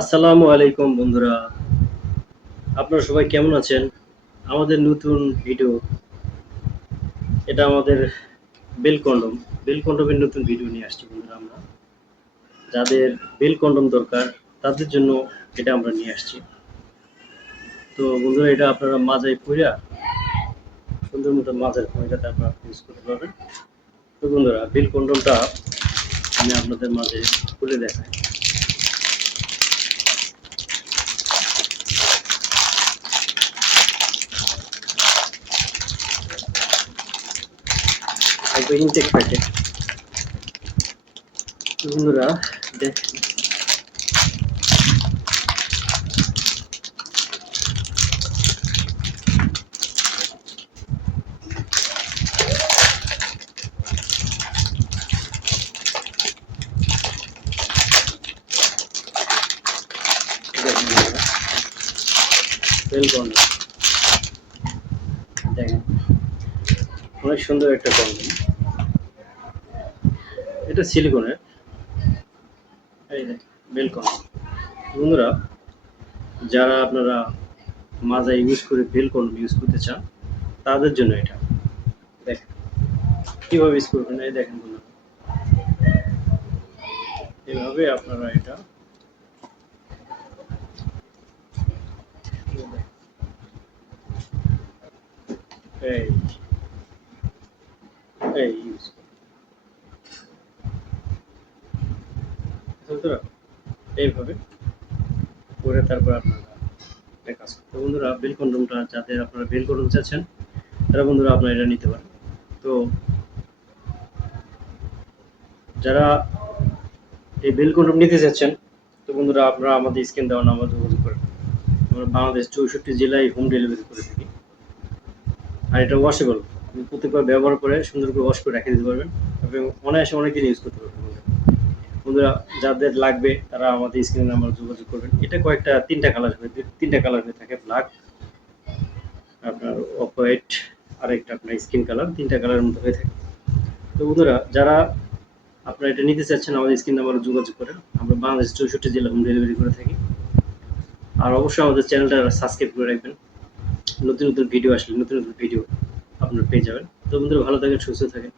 আসসালামু আলাইকুম বন্ধুরা, আপনারা সবাই কেমন আছেন? আমাদের নতুন ভিডিও, এটা আমাদের বেল কন্ডম কন্ডমের নতুন ভিডিও নিয়ে আসছি বন্ধুরা। আমরা যাদের বেল কন্ডম দরকার তাদের জন্য এটা আমরা নিয়ে আসছি। তো বন্ধুরা, এটা আপনারা মাজায় পইরা সুন্দর মতো মাজায় পইরা তারপর ইউজ করতে পারবেন। তো বন্ধুরা, বেল কন্ডমটা আমি আপনাদের মাঝে খুলে দেখাই। একদম ইনটেক প্যাকেট। তো বন্ধুরা, দেখ বেল কন্ডম দেখেন, অনেক সুন্দর একটা কন্ডম। এটা সিলিকনের। এই দেখেন বেল কন্ডম। বন্ধুরা, যারা আপনারা মাজা ইউজ করে বেল কন্ডম ইউজ করতে চান তাদের জন্য এটা। দেখেন কিভাবে ইউজ করবেন। এই দেখেন বন্ধুরা, এভাবে আপনারা এটা এই এই ইউজ বন্ধুরা, এইভাবে করে তারপর আপনারা এটা কাজ করতে। বন্ধুরা, বেল কন্ডমটা যাদের আপনারা বেল কন্ডম চাচ্ছেন তারা বন্ধুরা আপনারা এটা নিতে পারেন। তো যারা এই বেল কন্ডম নিতে চাচ্ছেন, তো বন্ধুরা আপনারা আমাদের স্ক্রিন দেওয়া নাম্বার যোগাযোগ করেন। আমরা বাংলাদেশ 64 জেলায় হোম ডেলিভারি করে থাকি। আর এটা ওয়াশেবল, আপনি প্রত্যেকবার ব্যবহার করে সুন্দর করে ওয়াশ করে রেখে দিতে পারবেন এবং অনায়াসে অনেক দিন ইউজ করতে পারবেন। বন্ধুরা, যাদের লাগবে তারা আমাদের স্ক্রিনে নাম্বার যোগাযোগ করবেন। এটা কয়েকটা তিনটা কালার হবে, তিনটা কালার হয়ে থাকে, ব্ল্যাক, আপনার অফ হোয়াইট, আর একটা আপনার স্কিন কালার, তিনটা কালারের মধ্যে হয়ে থাকে। তো বন্ধুরা, যারা আপনারা এটা নিতে চাচ্ছেন আমাদের স্ক্রিন নাম্বারে যোগাযোগ করেন। আমরা বাংলাদেশ 64 জেলা হোম ডেলিভারি করে থাকি। আর অবশ্যই আমাদের চ্যানেলটা সাবস্ক্রাইব করে রাখবেন। নতুন নতুন ভিডিও আসলে নতুন নতুন ভিডিও আপনারা পেয়ে যাবেন। তো বন্ধুরা, ভালো থাকেন, সুস্থ থাকেন।